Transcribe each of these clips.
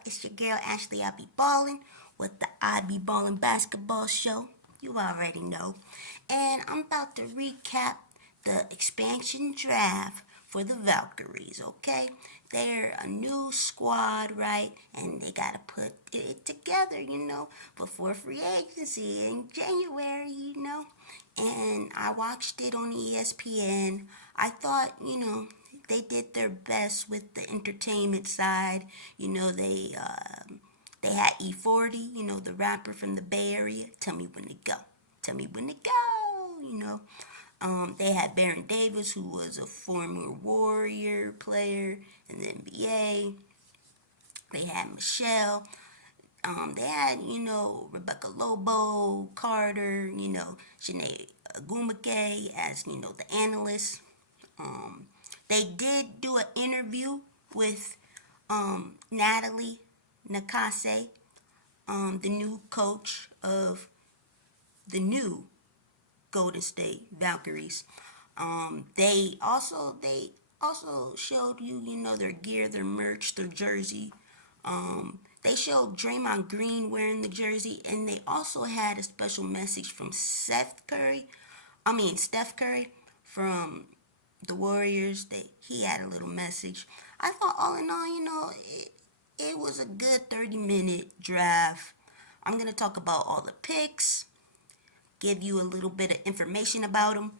up? It's your girl Ashley. I be ballin' with the I Be Ballin' basketball show. You already know. And I'm about to recap the expansion draft for the Valkyries, okay? They're a new squad, right? And they got to put it together, before free agency in January, And I watched it on ESPN. I thought, they did their best with the entertainment side. They had E40, the rapper from the Bay Area. Tell me when to go. Tell me when to go. They had Baron Davis, who was a former Warrior player in the NBA. They had Michelle. They had, Rebecca Lobo, Carter, Sinead Agumake as, the analyst. They did do an interview with Natalie Nakase, the new coach of the new Goldenstate Valkyries. They also showed you, their gear, their merch, their jersey. They showed Draymond Green wearing the jersey, and they also had a special message from Steph Curry from the Warriors. He had a little message. I thought all in all, it was a good 30-minute draft. I'm going to talk about all the picks, give you a little bit of information about them.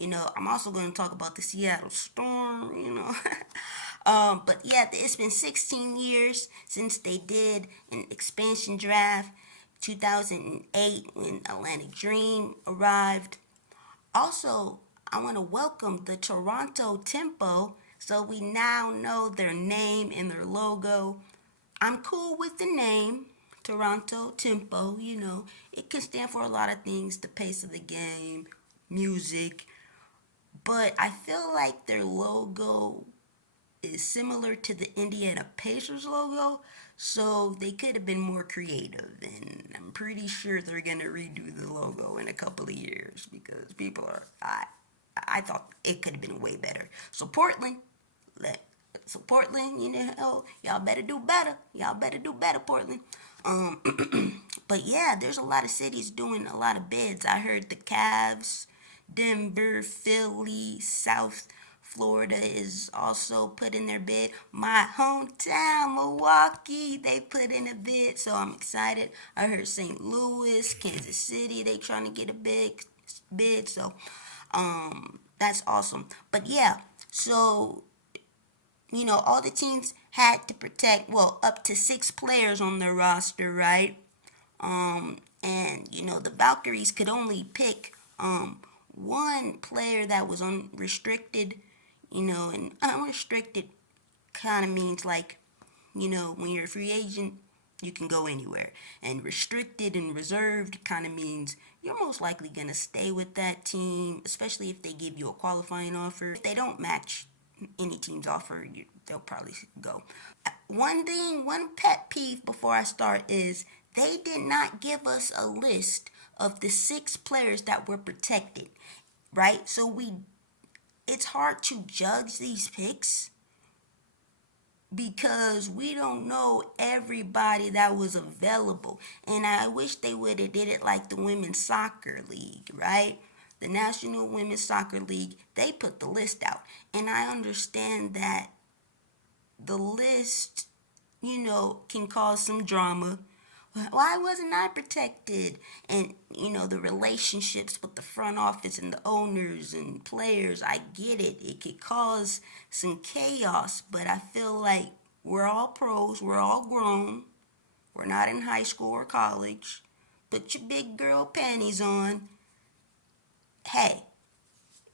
I'm also going to talk about the Seattle Storm, but yeah, it's been 16 years since they did an expansion draft. 2008 when Atlantic Dream arrived. Also, I want to welcome the Toronto Tempo, so we now know their name and their logo. I'm cool with the name, Toronto Tempo. It can stand for a lot of things, the pace of the game, music, but I feel like their logo is similar to the Indiana Pacers logo, so they could have been more creative, and I'm pretty sure they're gonna redo the logo in a couple of years because I thought it could have been way better. So Portland, y'all better do better. Y'all better do better, Portland. But yeah, there's a lot of cities doing a lot of bids. I heard the Cavs, Denver, Philly, South Florida is also put in their bid. My hometown, Milwaukee, they put in a bid, so I'm excited. I heard St. Louis, Kansas City, they trying to get a big bid, so that's awesome. But yeah, so all the teams had to protect, up to 6 players on their roster, right? And the Valkyries could only pick one player that was unrestricted, and unrestricted kind of means like, when you're a free agent, you can go anywhere. And restricted and reserved kind of means you're most likely going to stay with that team, especially if they give you a qualifying offer. If they don't match any team's offer, they'll probably go. One pet peeve before I start is they did not give us a list of the 6 players that were protected, right? So it's hard to judge these picks because we don't know everybody that was available. And I wish they would have did it like the Women's Soccer League, right? The National Women's Soccer League, they put the list out. And I understand that the list, can cause some drama. Why wasn't I protected? And, the relationships with the front office and the owners and players, I get it. It could cause some chaos, but I feel like we're all pros. We're all grown. We're not in high school or college. Put your big girl panties on. Hey,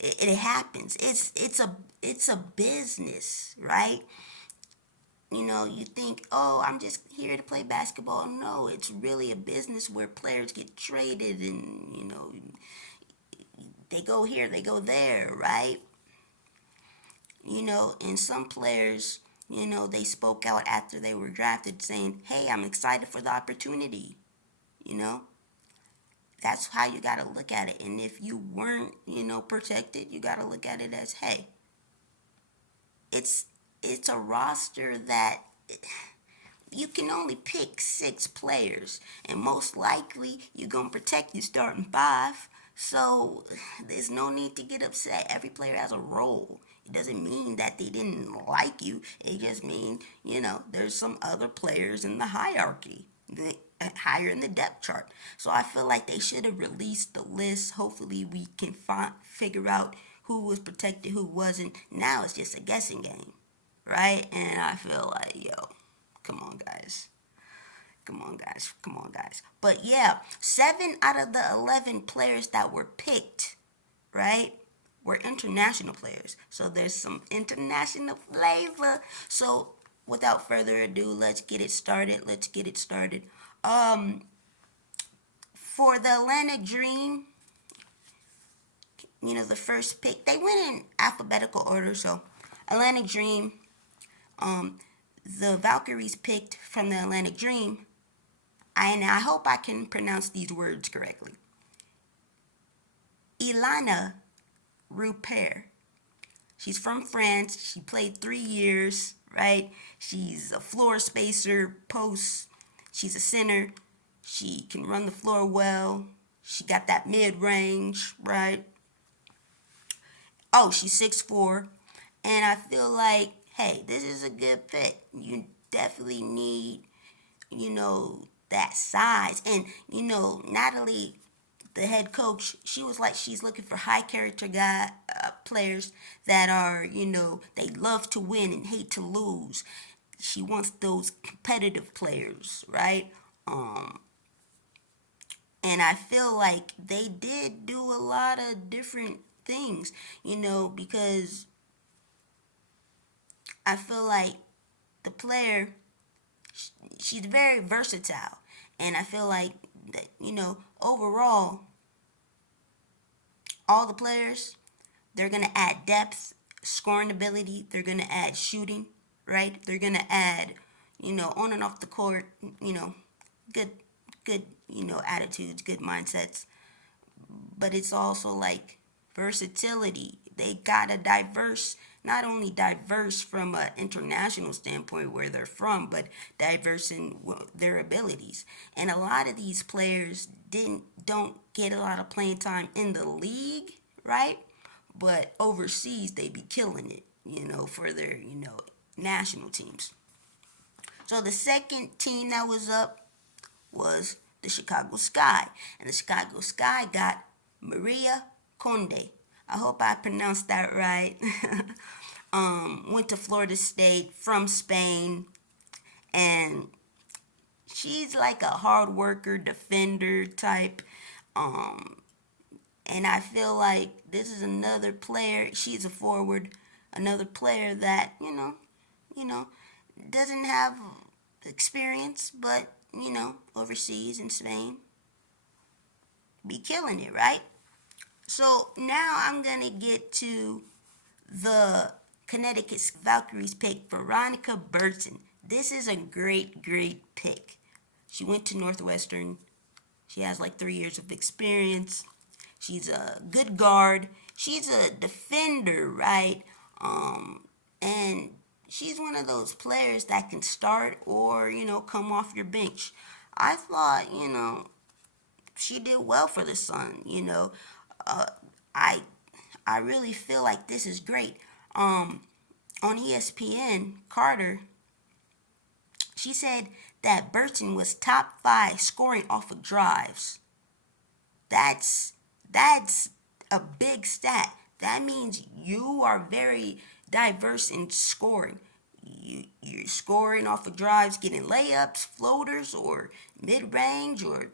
it happens. It's a business, right? You think, oh, I'm just here to play basketball. No, it's really a business where players get traded and, they go here, they go there, right? And some players, they spoke out after they were drafted saying, hey, I'm excited for the opportunity. That's how you got to look at it. And if you weren't, protected, you got to look at it as, hey, it's a roster that you can only pick 6 players, and most likely you're gonna protect your starting 5. So there's no need to get upset. Every player has a role. It doesn't mean that they didn't like you. It just means, there's some other players in the hierarchy, higher in the depth chart. So I feel like they should have released the list. Hopefully we can figure out who was protected, who wasn't. Now it's just a guessing game, right? And I feel like, come on, guys. Come on, guys. Come on, guys. But yeah, 7 out of the 11 players that were picked, right, were international players. So there's some international flavor. So without further ado, let's get it started. For the Atlantic Dream, the first pick, they went in alphabetical order. So Atlantic Dream, the Valkyries picked from the Atlantic Dream. And I hope I can pronounce these words correctly. Ilana Rupert. She's from France. She played 3 years, right? She's a floor spacer, post. She's a center. She can run the floor well. She got that mid-range, right? Oh, she's 6'4". And I feel like, hey, this is a good pick. You definitely need, that size. And, Natalie, the head coach, she was like, she's looking for high character players that are, they love to win and hate to lose. She wants those competitive players, right? And I feel like they did do a lot of different things, because I feel like the player, she's very versatile. And I feel like that, overall, all the players, they're going to add depth, scoring ability. They're going to add shooting, right? They're going to add, on and off the court, good, attitudes, good mindsets. But it's also like versatility. They got a diverse, not only diverse from an international standpoint where they're from, but diverse in their abilities. And a lot of these players don't get a lot of playing time in the league, right? But overseas they be killing it, for their, national teams. So the second team that was up was the Chicago Sky. And the Chicago Sky got Maria Conde. I hope I pronounced that right. Went to Florida State from Spain. And she's like a hard worker, defender type. And I feel like this is another player. She's a forward. Another player that, doesn't have experience, but, overseas in Spain, be killing it, right? So now I'm going to get to the Connecticut Valkyries pick, Veronica Burton. This is a great, great pick. She went to Northwestern. She has like 3 years of experience. She's a good guard. She's a defender, right? And she's one of those players that can start or, come off your bench. I thought, she did well for the Sun, I really feel like this is great. On ESPN, Carter, she said that Burton was top 5 scoring off of drives. That's a big stat. That means you are very diverse in scoring. You're scoring off of drives, getting layups, floaters, or mid-range, or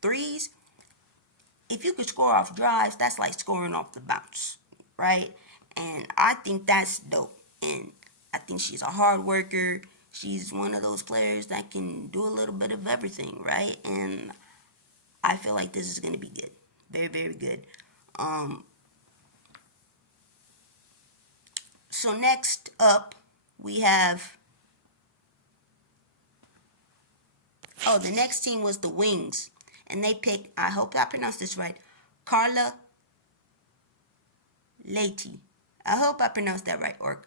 threes. If you could score off drives, that's like scoring off the bounce, right? And I think that's dope. And I think she's a hard worker. She's one of those players that can do a little bit of everything, right? And I feel like this is going to be good. Very, very good. So next up, we have... Oh, the next team was the Wings. And they picked, I hope I pronounced this right, Carla Leite. I hope I pronounced that right. Or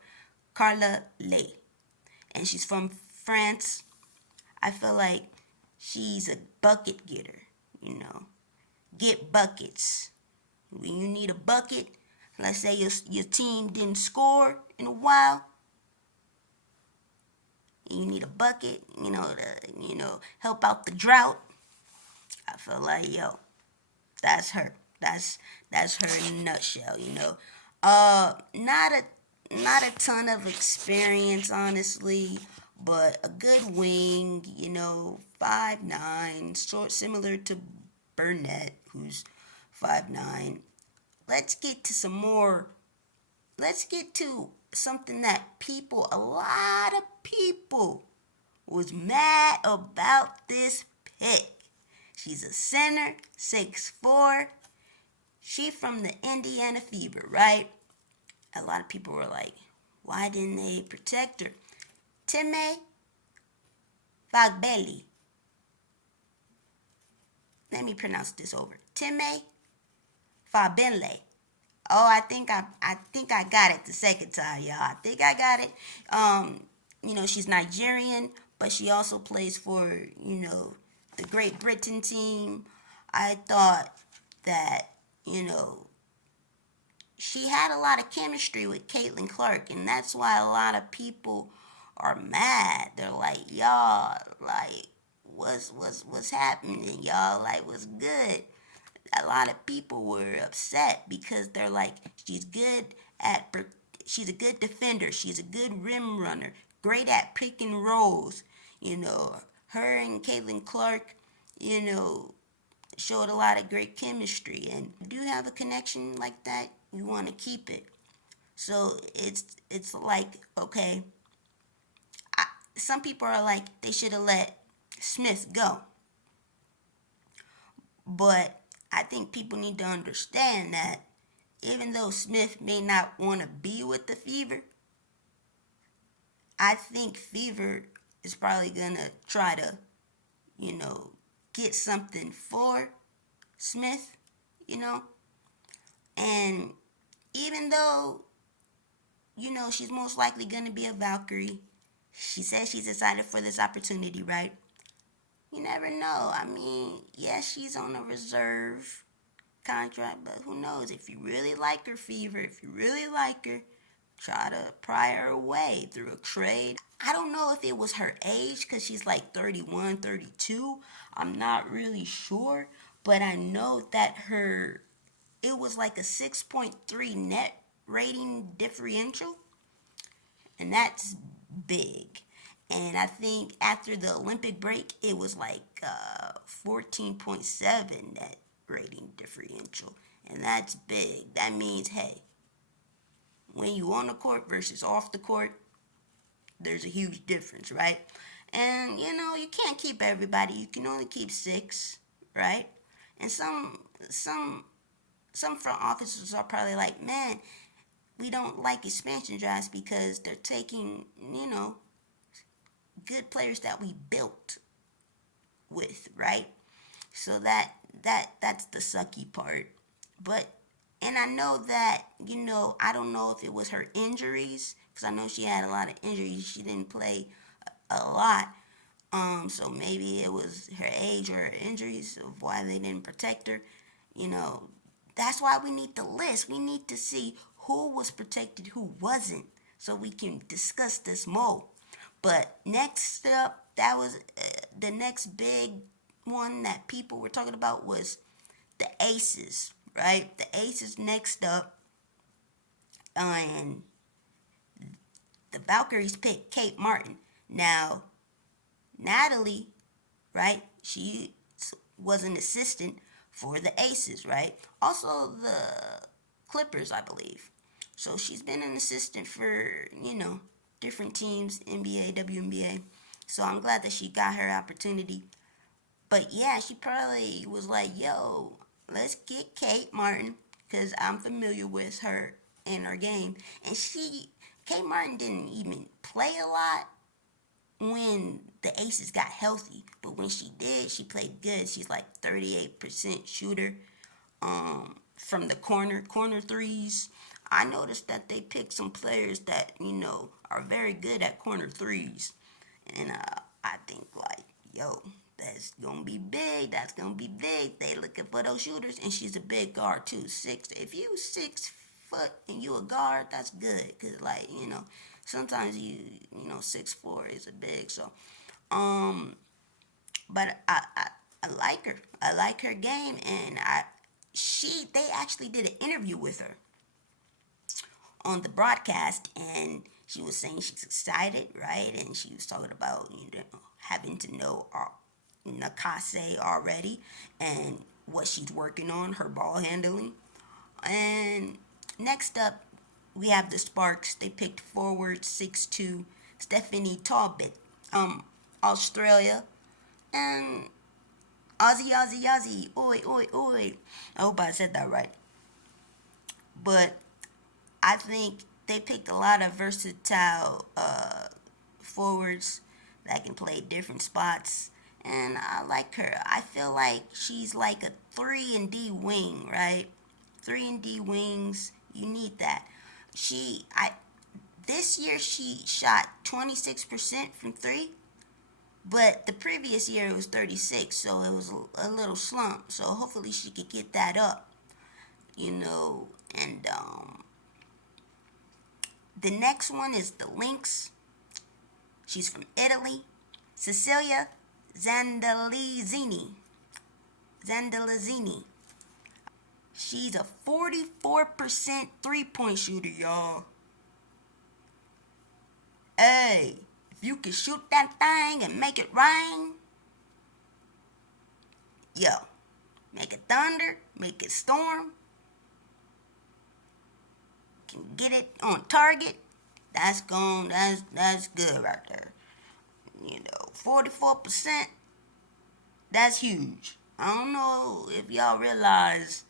Carla Lay. And she's from France. I feel like she's a bucket getter, you know. Get buckets. When you need a bucket, let's say your team didn't score in a while, and you need a bucket, to help out the drought. I feel like that's her. That's her in a nutshell. Not a ton of experience, honestly, but a good wing. 5'9", short, similar to Burnett, who's 5'9". Let's get to some more. Let's get to something that a lot of people, was mad about this pick. She's a center, 6'4". She from the Indiana Fever, right? A lot of people were like, why didn't they protect her? Time Fagbelli. Let me pronounce this over. Time Fabenle. Oh, I think I got it the second time, y'all. I think I got it. She's Nigerian, but she also plays for, the Great Britain team. I thought that, she had a lot of chemistry with Caitlin Clark, and that's why a lot of people are mad. They're like, y'all, like, what's happening, y'all? Like, what's good? A lot of people were upset because they're like, she's a good defender, she's a good rim runner, great at pick and rolls. Her and Caitlin Clark, showed a lot of great chemistry, and if you have a connection like that, you want to keep it. So it's like, okay, some people are like, they should have let Smith go, but I think people need to understand that even though Smith may not want to be with the Fever, I think Fever is probably going to try to, get something for Smith, and even though, she's most likely going to be a Valkyrie, she says she's excited for this opportunity, right? You never know. I mean, yes, she's on a reserve contract, but who knows? If you really like her, Fever, if you really like her, try to pry her away through a trade. I don't know if it was her age, because she's like 31, 32. I'm not really sure, but I know that it was like a 6.3 net rating differential, and that's big. And I think after the Olympic break, it was like 14.7 net rating differential, and that's big. That means, hey, when you on the court versus off the court, there's a huge difference, right? And you can't keep everybody. You can only keep 6, right? And some front officers are probably like, man, we don't like expansion drafts because they're taking, good players that we built with, right? So that's the sucky part. But and I know that, I don't know if it was her injuries, because I know she had a lot of injuries. She didn't play a lot. So maybe it was her age or her injuries of why they didn't protect her. That's why we need the list. We need to see who was protected, who wasn't, so we can discuss this more. But next up, that was the next big one that people were talking about was the Aces, right? The Aces next up, and the Valkyries picked Kate Martin. Now, Natalie, right? She was an assistant for the Aces, right? Also the Clippers, I believe. So she's been an assistant for, different teams, NBA, WNBA. So I'm glad that she got her opportunity. But yeah, she probably was like, yo, let's get Kate Martin, because I'm familiar with her and her game. And Kate Martin didn't even play a lot when the Aces got healthy. But when she did, she played good. She's like 38% shooter from the corner threes. I noticed that they picked some players that, are very good at corner threes. And I think like, yo, that's gonna be big. That's gonna be big. They looking for those shooters, and she's a big guard too. Six. If you 6 foot and you a guard, that's good. Cause like sometimes you 6'4" is a big. So but I like her. I like her game, and they actually did an interview with her on the broadcast, and she was saying she's excited, right? And she was talking about having to know Nakase already and what she's working on, her ball handling. And next up, we have the Sparks. They picked forward 6'2" Stephanie Talbot, Australia, and Aussie, Aussie, Aussie, oi, oi, oi. I hope I said that right. But I think they picked a lot of versatile forwards that can play different spots, and I like her. I feel like she's like a 3 and D wing, right? 3 and D wings, you need that. This year she shot 26% from three, but the previous year it was 36, so it was a little slump. So hopefully she could get that up, and the next one is the Lynx. She's from Italy. Cecilia Zandalizini. Zandalizini. She's a 44% three-point shooter, y'all. Hey, if you can shoot that thing and make it rain, yo, make it thunder, make it storm, can get it on target, that's good right there. 44%, that's huge. I don't know if y'all realize,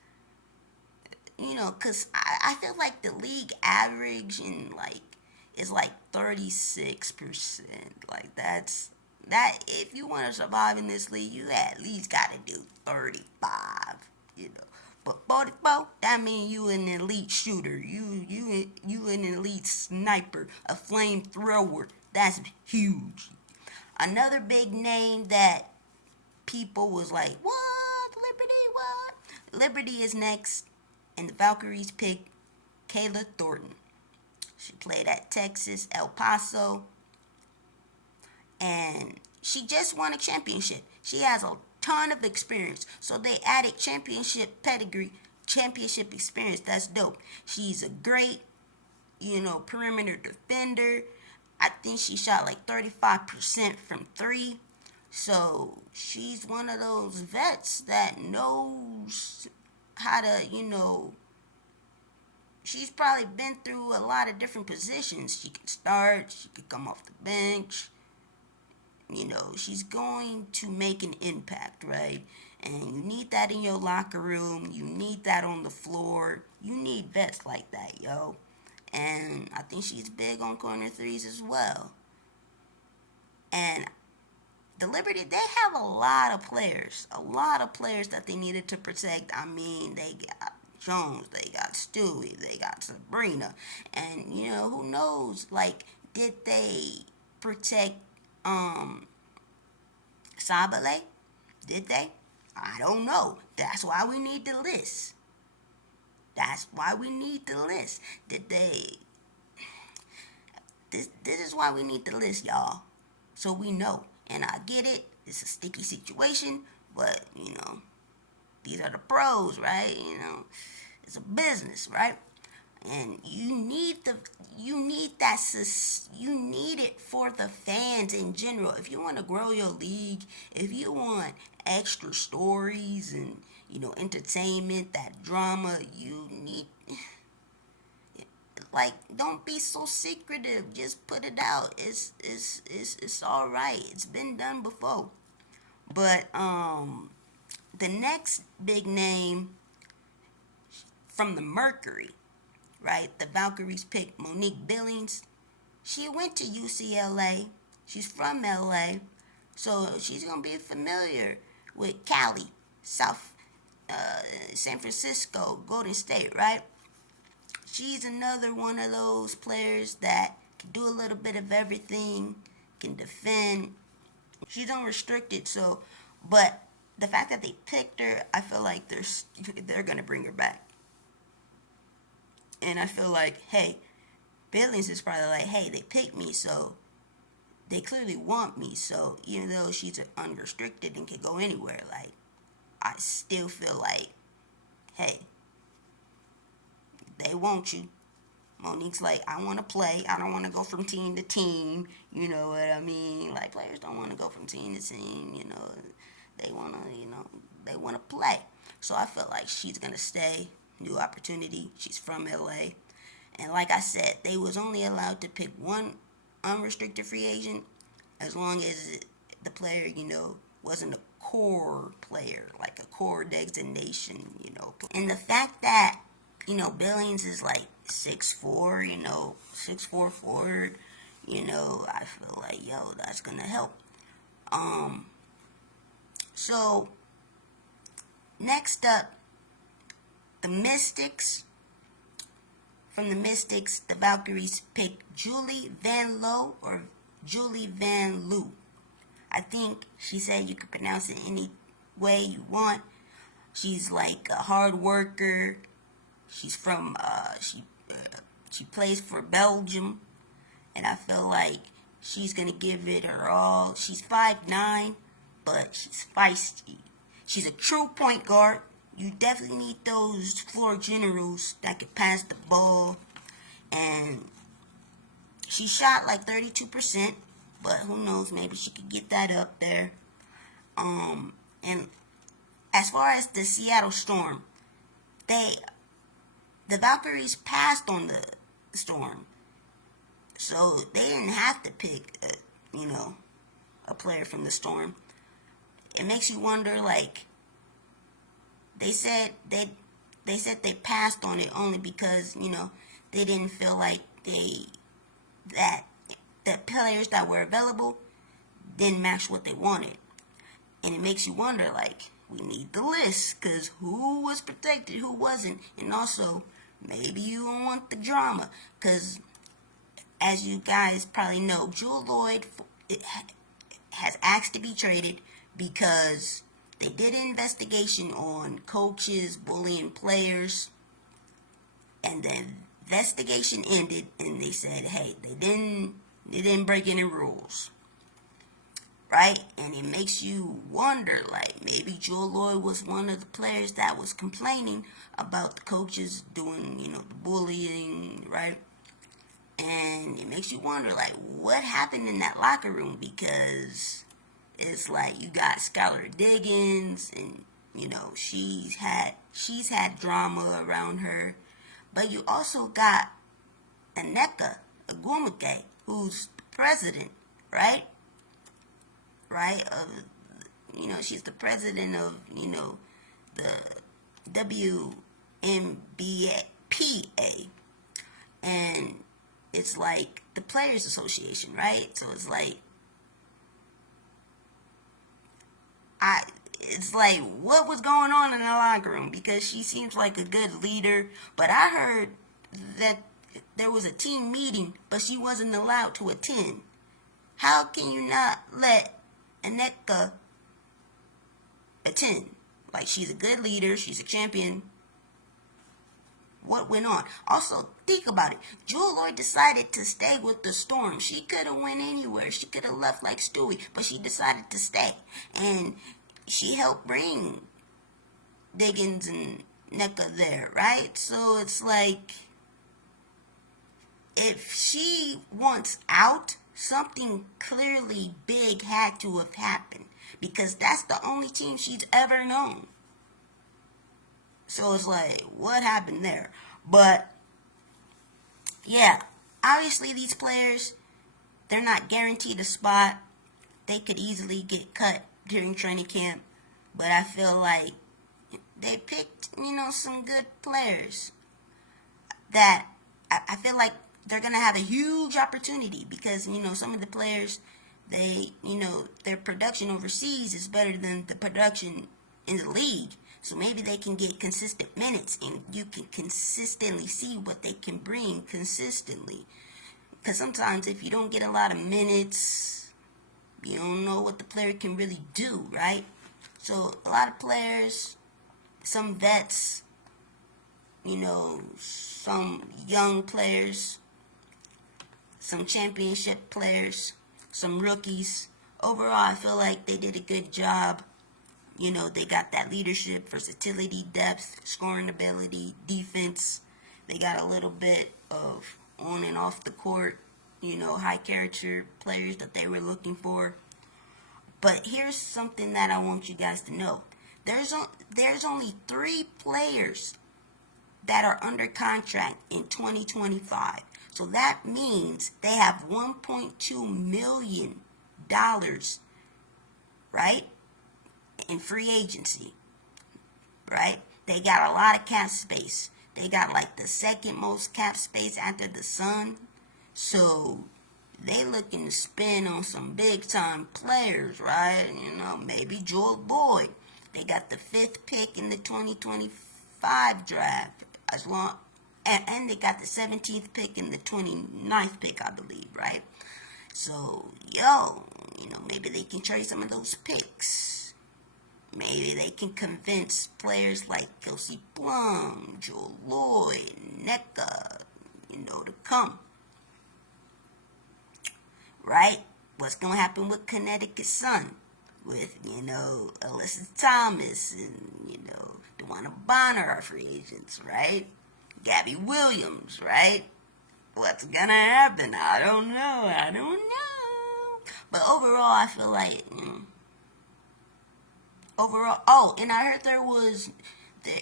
because I feel like the league average is like 36%. Like that. If you want to survive in this league, you at least got to do 35. But 44, that means you an elite shooter. You an elite sniper, a flamethrower. That's huge. Another big name that people was like, what? Liberty, what? Liberty is next, and the Valkyries picked Kayla Thornton. She played at Texas, El Paso, and she just won a championship. She has a ton of experience, so they added championship pedigree, championship experience. That's dope. She's a great, perimeter defender. I think she shot like 35% from three. So she's one of those vets that knows how to, she's probably been through a lot of different positions. She can start, she could come off the bench. She's going to make an impact, right? And you need that in your locker room. You need that on the floor. You need vets like that, yo. And I think she's big on corner threes as well. And the Liberty, they have a lot of players that they needed to protect. I mean, they got Jones, they got Stewie, they got Sabrina, and who knows? Like, did they protect Sabale? Did they? I don't know. That's why we need the list. That's why we need the list. Did they? This is why we need the list, y'all. So we know. And I get it. It's a sticky situation, but these are the pros, right? It's a business, right? And you need it for the fans in general. If you want to grow your league, if you want extra stories and entertainment, that drama, you need, like, don't be so secretive. Just put it out. It's all right. It's been done before. But the next big name from the Mercury, right? The Valkyries picked Monique Billings. She went to UCLA. She's from LA, so she's gonna be familiar with Cali, San Francisco, Golden State, right? She's another one of those players that can do a little bit of everything, can defend. She's unrestricted, so, but the fact that they picked her, I feel like they're gonna bring her back. And I feel like, hey, Billings is probably like, hey, they picked me, so they clearly want me. So even though she's unrestricted and can go anywhere, like, I still feel like, hey, they want you. Monique's like, I want to play. I don't want to go from team to team. You know what I mean? Like, players don't want to go from team to team. You know, they want to, they want to play. So I feel like she's going to stay. New opportunity. She's from LA. And like I said, they was only allowed to pick one unrestricted free agent as long as the player, wasn't a core player, like a core designation, And the fact that, Billings is like 6'4", 6'4" forward, I feel like, that's going to help. So, next up, the Mystics. From the Mystics, the Valkyries picked Julie Van Loo or Julie Van Loo. I think she said you could pronounce it any way you want. She's like a hard worker. She's from, she plays for Belgium. And I feel like she's going to give it her all. She's 5'9", but she's feisty. She's a true point guard. You definitely need those floor generals that can pass the ball. And she shot like 32%, but who knows, maybe she could get that up there. And as far as the Seattle Storm, the Valkyries passed on the Storm. So they didn't have to pick, a player from the Storm. It makes you wonder, like, they said they passed on it only because, they didn't feel like that the players that were available didn't match what they wanted. And it makes you wonder, like, we need the list, because who was protected, who wasn't. And also, maybe you don't want the drama, because as you guys probably know, Jewel Lloyd has asked to be traded because they did an investigation on coaches bullying players, and the investigation ended, and they said, hey, they didn't break any rules, right? And it makes you wonder, like, maybe Jewel Lloyd was one of the players that was complaining about the coaches doing, the bullying, right? And it makes you wonder, like, what happened in that locker room, because it's like you got Skylar Diggins, and she's had drama around her, but you also got Nneka Ogwumike, who's the president, right? Of she's the president of the WNBA, and it's like the Players Association, right? So it's like, what was going on in the locker room? Because she seems like a good leader, but I heard that there was a team meeting, but she wasn't allowed to attend. How can you not let Nneka attend? Like, she's a good leader, she's a champion. What went on? Also, think about it. Jewel Lloyd decided to stay with the Storm. She could have went anywhere. She could have left like Stewie, but she decided to stay. And she helped bring Diggins and Nneka there, right? So it's like, if she wants out, something clearly big had to have happened, because that's the only team she's ever known. So it's like, what happened there? But yeah, obviously these players, they're not guaranteed a spot. They could easily get cut during training camp, but I feel like they picked, some good players that I feel like they're going to have a huge opportunity, because, some of the players, their production overseas is better than the production in the league. So maybe they can get consistent minutes, and you can consistently see what they can bring consistently. Because sometimes if you don't get a lot of minutes, You don't know what the player can really do, right? So a lot of players, some vets, some young players, some championship players, some rookies. Overall, I feel like they did a good job. They got that leadership, versatility, depth, scoring ability, defense. They got a little bit of on and off the court, high character players that they were looking for. But here's something that I want you guys to know. There's only 3 players that are under contract in 2025. So that means they have $1.2 million, right, in free agency, right? They got a lot of cap space. They got like the second most cap space after the Sun. So they looking to spend on some big time players, right? Maybe Joel Boyd. They got the 5th pick in the 2025 draft, and they got the 17th pick in the 29th pick, I believe, right? So, maybe they can trade some of those picks. Maybe they can convince players like Kelsey Plum, Joel Lloyd, NECA, to come. Right? What's going to happen with Connecticut Sun? With, Alyssa Thomas and, DeWanna Bonner are free agents, right? Gabby Williams, right? What's going to happen? I don't know. But overall, I feel like, and I heard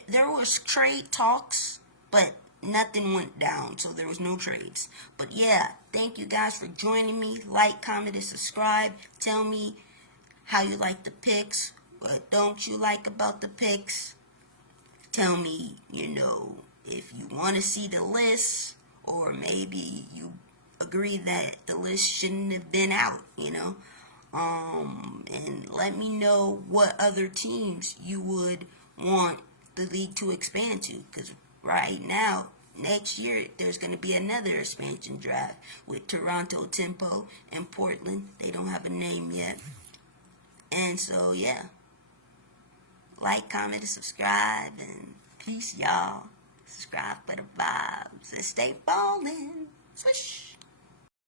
there was trade talks, but nothing went down, so there was no trades. But yeah, thank you guys for joining me. Like, comment, and subscribe. Tell me how you like the picks. What don't you like about the picks? Tell me, if you want to see the list, or maybe you agree that the list shouldn't have been out, and let me know what other teams you would want the league to expand to, because right now, next year, there's going to be another expansion draft with Toronto, Tempo, and Portland. They don't have a name yet. And so, yeah. Like, comment, and subscribe, and peace, y'all. Subscribe for the vibes, and stay ballin'. Swish.